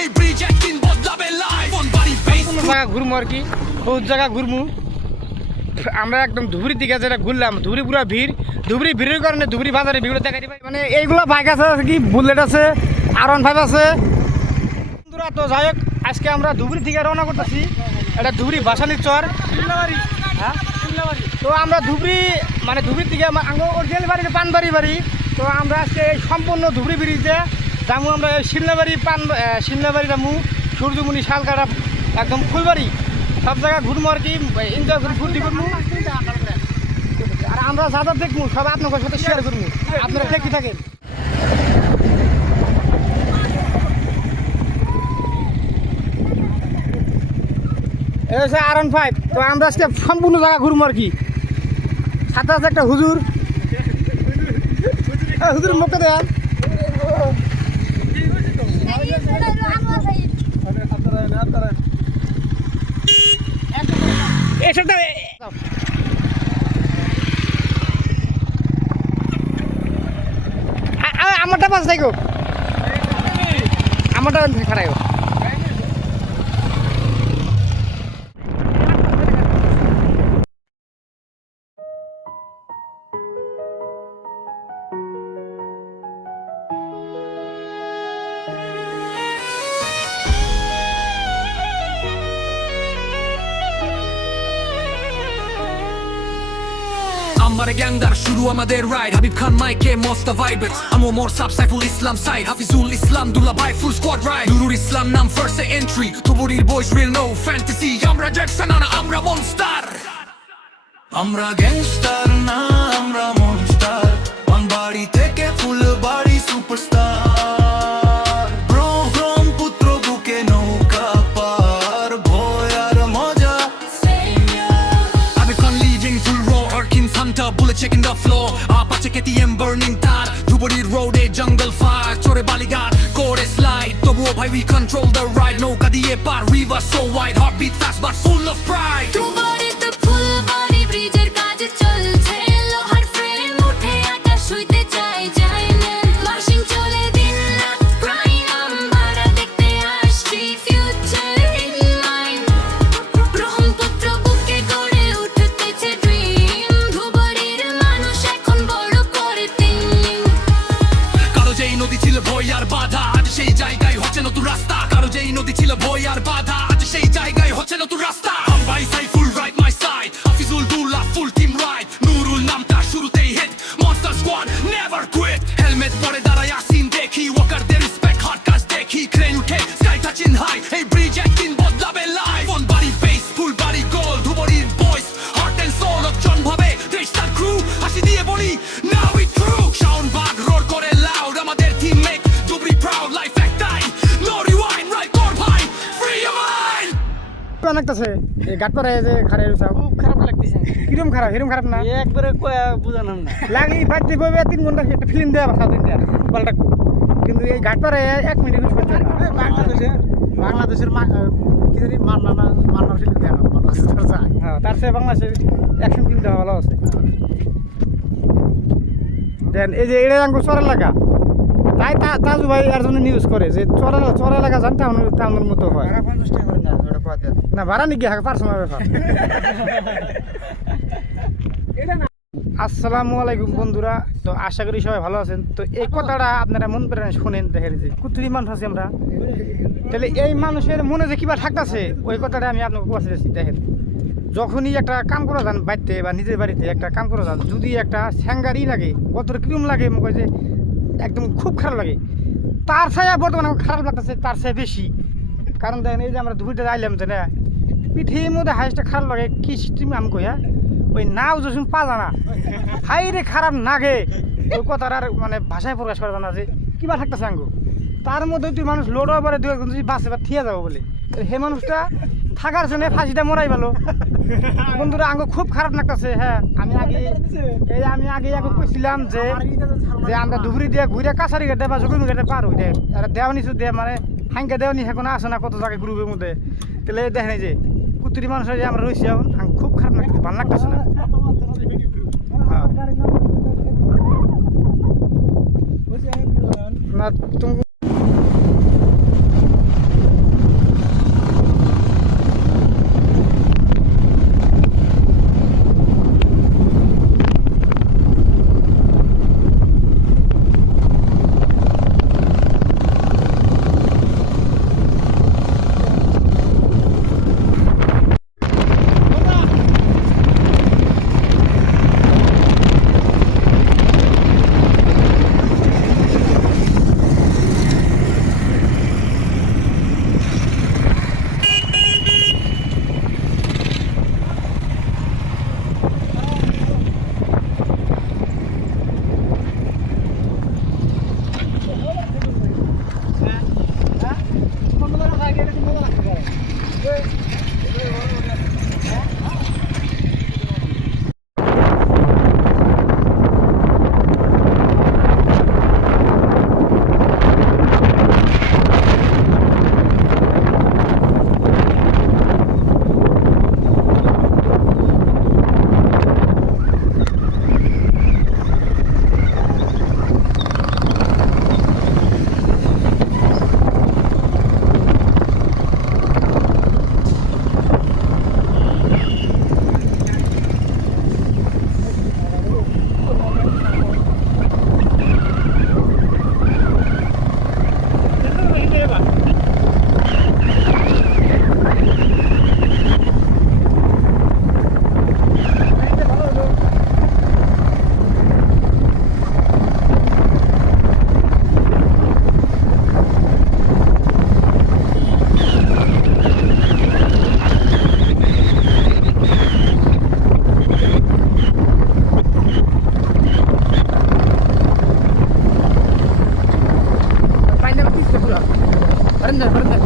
এই ব্রিজ একদিন বদলাবে লাইফ কোন বাড়ি বেস কোনো জায়গা ঘুরবো আর কি, বহুত জায়গা ঘুরবো। আমরা একদম ধুবড়ির দিকে যেটা ঘুরলাম, ধুবড়ি পুরো ভিড়, ধুবড়ি ভিড়ের কারণে ধুবড়ি বাজারে ভিড় দেখাই দিই। মানে এইগুলো বাইক আছে কি, বুলেট আছে, R15 আছে। বন্ধুরা তো যাই হোক, আজকে আমরা ধুবড়ি থেকে রওনা করতেছি। এটা ধুবড়ি ভাসানির চর, হ্যাঁ। তো আমরা ধুবড়ি মানে ধুবড়ির থেকে অরিজিনাল বাড়িতে পানবাড়ি বাড়ি। তো আমরা আজকে এই সম্পূর্ণ ধুবড়ি ব্রিজে যাবো। আমরা শিমলাবাড়ি যাবো, সূর্যমণি, শালকাটা, একদম ফুলবাড়ি, সব জায়গায় ঘুরবো আর কি, এনজয় করে ফুর্তি করবো। আর আমরা যা যা দেখবো সব আপনাদের সাথে শেয়ার করবো, আপনারা দেখতে থাকেন। এই হচ্ছে R15। তো আমরা আজকে সম্পূর্ণ জায়গা ঘুরবো আর কি। সাথে আছে একটা হুজুর, হুজুর মুখে দেন। আমারটা পাশ থাকো, আমারটা খারাপ। আমার গ্যাংদার শুরু আমাদের রাইড হাবিব খান মাইকে মস্ত ভাইবেট আমো মোর সাব সাইফুল ইসলাম সাইড হাফিজুল ইসলাম দুলা ভাই ফুল স্কোয়াড রাইড নুরুল ইসলাম নাম ফার্স্ট এন্ট্রি ধুবড়ির বয়স রিল নো ফ্যান্টাসি আমরা জ্যাকসন না আমরা মনস্টার আমরা গ্যাংস্টার না আমরা মনস্টার পানবাড়ি থেকে ফুলবাড়ি সুপারস্টার ব্রহ্মপুত্র বুকে নৌকা পার ভয় আর মজা হাবিব খান লিডিং ফুল র Arkin Hunter, bullet checking the floor. Apache KTM burning tar. Dhubari road a jungle fire. Chore Baligar, core slide. Tobuo bhai we control the ride. No kadiye par river so wide. Heartbeat fast but full of pride. Dhubari the Phulbari ব্রিজের কাজ চলছে লোহার frame উঠে আকাশ হইতে চাই যাই না মার্শিং চলে দিন রাত প্রায় আমরা দেখতে আসছি ফিউচার ইন মাইন্ড ব্রহ্মপুত্র বুকে গড়ে উঠতেছে ড্রিম ধুবড়ির মানুষ এখন বড় করে তিন কারো যেই নদী ছিল ভয় আর বাধা আজ সেই জায়গায় হচ্ছে নতুন রাস্তা কারো যেই নদী ছিল ভয় আর বাধা আজ সেই জায়গায় হচ্ছে নতুন রাস্তা ভাই Saiful right my side Hafizul দুলা ফুল টিম রাইড নুরুল নামটা শুরুতেই hit monster squad never quit helmet পরে দাঁড়ায় আসিন দেখি ওয়াকারদের রেসপেক্ট হট কাজ দেখি ক্রেন উঠে স্কাই টাচিং হাই এই ব্রিজ একদিন বদলাবে লাইফ কোন বাড়ি বেস ফুল বাড়ি গোল ধুবড়ির বয়েস হার্ট এন্ড সোল অপশন ভাবে দেশটার ক্রু হাসি দিয়ে বলি now it true sound bug road করে লাউড আমাদের team make Dhubri proud life একটাই নো রিওয়াইন্ড রাইট কর ভাই ফ্রি ইওর মাইন্ড লাগতেছে এই গাটপাড়া যে খারাপ খুব খারাপ লাগতেছে। কিরম খারাপ? এরকম খারাপ না, একবারে বুঝানো না লাগি বাড়তে বইবে 3 ঘন্টা একটা ফিল্ম দেওয়া সাউথ ইন্ডিয়ার পাল্টা। কিন্তু এই গাটপাড়ায় 1 মিনিট ইউজ করতে না। বাংলাদেশের কি জানি মান্না ফিল্ম দেওয়া ভালো আছে। হ্যাঁ, তার চেয়ে বাংলাদেশের অ্যাকশন ফিল্ম দেওয়া ভালো আছে। দেন এই যে এটা আঙ্গুর চর এলাকা, তাই তাজু ভাই এর জন্য নিউজ করে যে চর এলাকা জান টাউনের মতো হয় না। ভাড়া নাকি পার্সোনাল ব্যাপার। আসসালামু আলাইকুম বন্ধুরা, তো আশা করি সবাই ভালো আছেন। তো এই কথাটা আপনারা মন করে শোনেন, দেখেন যে কুতুরি মানুষ আছে আমরা, তাহলে এই মানুষের মনে যে কিবা থাকতেছে ওই কথাটা আমি আপনাকে বলতেছি। দেখেন, যখনই একটা কাম করা যান বাড়িতে বা নিজের বাড়িতে একটা কাম করা যান, যদি একটা স্যাঙ্গারি লাগে, কত কিরম লাগে মনে যে একদম খুব খারাপ লাগে, তার ছায়া বর্তমানে খারাপ লাগতেছে তার চেয়ে বেশি। কারণ দেখেন এই যে আমরা দুপুরটা আইলাম যে না পিঠির মধ্যে হাইসটা খারাপ লাগে কি সিস্টেম আমি কই, হ্যাঁ ওই নাও যখন পা জানা হাই রে খারাপ নাগে ওই কথার আর মানে ভাষায় প্রকাশ করা জানা যে কিবা থাকতেছে আঙ্গু। তার মধ্যে তুই মানুষ লোড হওয়ার পরে 2 একজন যদি বাসে বা থিয়ে যাবো বলে হে মানুষটা থাকার জন্য ফাঁসিটা মরাই ভালো। বন্ধুরা আঙ্গু খুব খারাপ লাগতেছে। হ্যাঁ, আমি আগে কইছিলাম যে আমরা ধুবড়ি দিয়ে ঘুরে কাছারি ঘাটে বা জগিং ঘাটে পার হই দেয় আর দেওয়া নিচু দিয়ে মানে হাঙ্কা দেওয়া নি এখন আসে না কত জায়গায় গ্রুপের মধ্যে। তাহলে দেখেন এই যে কুতুরি মানুষের যে আমরা রয়েছি এখন খুব খারাপ লাগতেছে, ভালো লাগতেছে না। না তুমি পারেন না